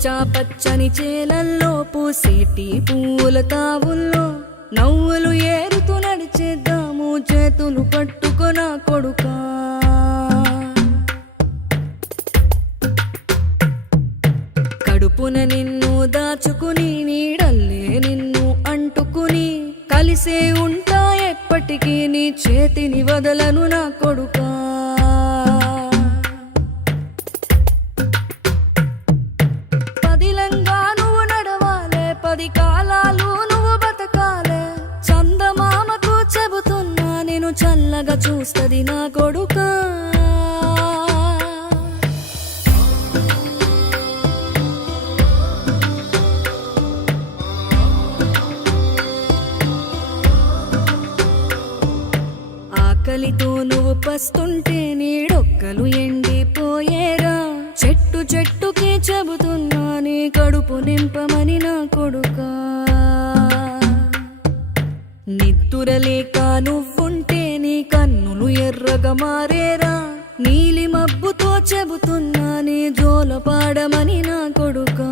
పచ్చా పచ్చని చేలల్లో పూసేటి పూల తావుల్లో నవ్వులు ఏరుతూ నడిచేద్దాము చేతులు పట్టుకొన కొడుకా. కడుపున నిన్ను దాచుకుని నీడల్లే నిన్ను అంటుకుని కలిసే ఉంటా ఎప్పటికీ నీ చేతిని వదలను నా కొడుకా. పదిలంగా నువ్వు నడవాలే, 10 కాలాలు నువ్వు బతకాలే. చందమామకు చెబుతున్నా నేను చల్లగా చూస్తది నా కొడుకా. ఆకలితో నువ్వు పస్తుంటే నీడొక్కలు ఎండిపోయేరా. చెట్టు చెట్టుకే చెబుతున్నా నీ కడుపు నింపమని నా కొడుకా. నిద్దురలేక నువ్వుంటే నీ కన్నులు ఎర్రగా మారేరా. నీలి మబ్బుతో చెబుతున్నా నీ జోలపాడమని నా కొడుకా.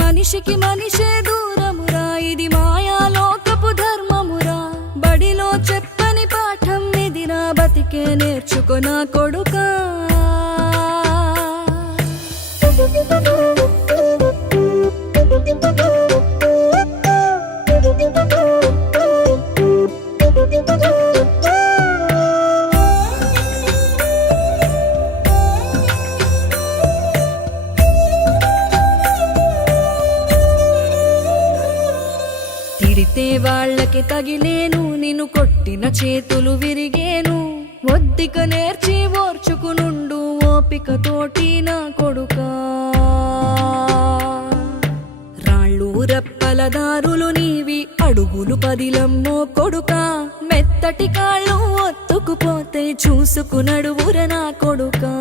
మనిషికి మనిషే దూరమురా, ఇది మాయాలోకపు ధర్మమురా. బడిలో చెప్పని పాఠం ఇదిరా, బతికే నేర్చుకో నా కొడుకా. తిడితే వాళ్ళకి తగిలేను, నిన్ను కొట్టిన చేతులు విరిగేను. ఒద్దిక నేర్చి ఓర్చుకునుండు ఓపికతోటి నా కొడుకా. రాళ్ళు రప్పల దారులు నీవి, అడుగులు 10లమ్మో కొడుకా. మెత్తటి కాళ్ళు ఒత్తుకుపోతే చూసుకునడువుర నా కొడుకా.